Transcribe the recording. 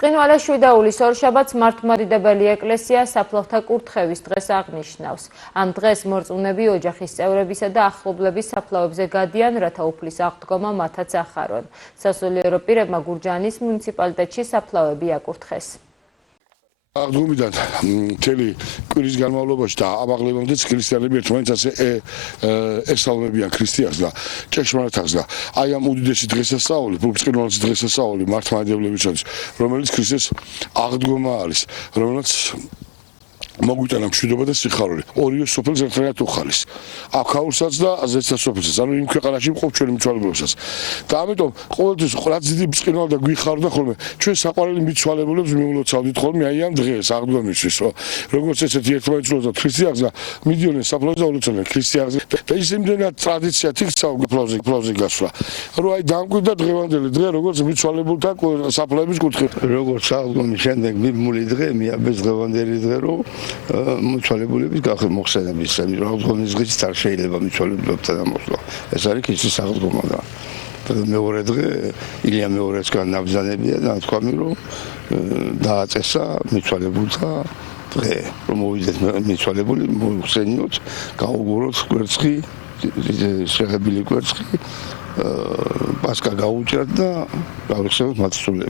ბრწყინვალე შვიდაულის ორშაბათს მართლმადიდებელი ეკლესია საფლავთა კურთხევის დღეს აღნიშნავს. Ამ დღეს მორწმუნეები ოჯახის წევრებისა და ახლობლების საფლავებზე გადიან, რათა უფლის აღდგომა მათაც ახარონ. სასულიერო პირებმა გურჯაანის მუნიციპალიტეტში საფლავები აკურთხეს. აღდგომიდან მთელი კვირის განმავლობაში და ამაღლებამდეც ქრისტიანები ერთმანეთს ასე ესალმებიან ქრისტიანს და ჭეშმარიტებს და აი ამ უდიდესი დღესასწაული, ბრწყინვალე დღესასწაული მართლმადიდებლებისთვის, რომელიც ქრისტეს აღდგომა არის, რომელიც მოგვიტანა მშვიდობა და სიხარული. ორივე სოფელს ერთმანეთად უხარის. აქაურსაც და ზეცას სოფელსაც, ანუ იმ ქვეყანაში მყოფ ჩვენი მიცვალებულსაც. და ამიტომ ყოველთვის რაც დიდი ბრწყინვალე და გვიხარდა ხოლმე, ჩვენ საყვარელი მიცვალებულებს მიულოცავდით ხოლმე აი ამ დღეს აღდგომისთვის, როგორც ესეთი ერთმანეთსულობა ქრისტიანს და მიდიოდნენ საფლავზე ულოცავდნენ ქრისტიანს და ის იმდენად ტრადიცია იქცა ფლავზე გასვლა, რომ აი დამკვიდრდა დღევანდელი დღე, როგორც მიცვალებულთა საფლავების კუთხე. როგორც აღდგომის შემდეგ მიმული დღე, მიაბეს დღევანდელი დღე, რომ მიცვალებულების მოხსენების აღდგომის დღის არ შეიძლება მიცვალებულებთან ამოსვლა. ეს არის ქრისტეს აღდგომა და მეორე დღე ილია მეორესგან ნაბრძანებია და თქვამი რომ დააწესა მიცვალებულთა დღე, რომ მოვიდეთ მიცვალებული, მოხსენიოთ, გაუგუროთ კვერცხი, შეღებილი კვერცხი, პასკა გაუჭერთ და გავიხსენოთ მათ სულები.